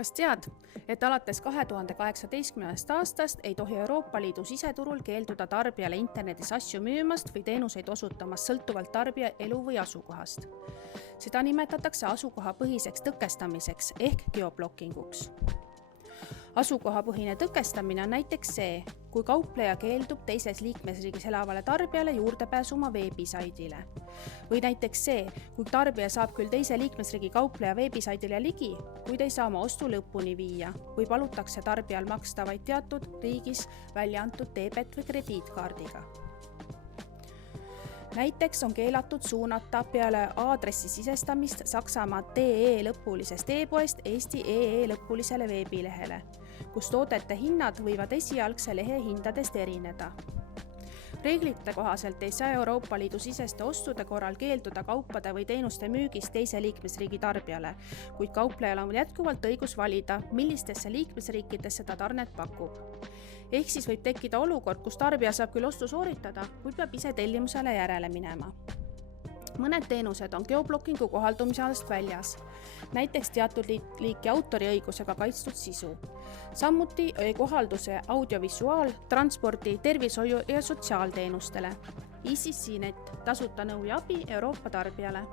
Kas tead, et alates 2018. aastast ei tohi Euroopa Liidu siseturul keelduda tarbijale internetis asju müümast või teenuseid osutamast sõltuvalt tarbija elu- või asukohast? Seda nimetatakse asukohapõhiseks tõkestamiseks ehk geoblockinguks. Asukohapõhine tõkestamine on näiteks see, kui kaupleja keeldub teises liikmesriigis elavale tarbijale juurdepääsu oma veebisaidile. Või näiteks see, kui tarbija saab küll teise liikmesriigi kaupleja veebisaidile ligi, kuid ei saa oma ostu lõpuni viia või palutakse tarbijal maksta vaid teatud riigis välja antud debet- või krediitkaardiga. Näiteks on keelatud suunata peale aadressi sisestamist Saksamaa DE lõpulisest e-poest Eesti EE lõpulisele veebilehele, kus toodete hinnad võivad esialgse lehe hindadest erineda. Reeglite kohaselt ei saa Euroopa Liidu siseste ostude korral keelduda kaupade või teenuste müügist teise liikmesriigi tarbijale, kuid kauplejal on jätkuvalt õigus valida, millistesse liikmesriikidesse ta tarnet pakub. Ehk siis võib tekkida olukord, kus tarbija saab küll ostu sooritada, kuid peab ise tellimusele järele minema. Mõned teenused on geoblockingu kohaldumise alast väljas, näiteks teatud liiki autoriõigusega kaitstud sisu. Samuti ei kohaldu see audiovisuaal-, transpordi-, tervishoiu- ja sotsiaalteenustele. ICC-net tasuta nõu ja abi Euroopa tarbijale.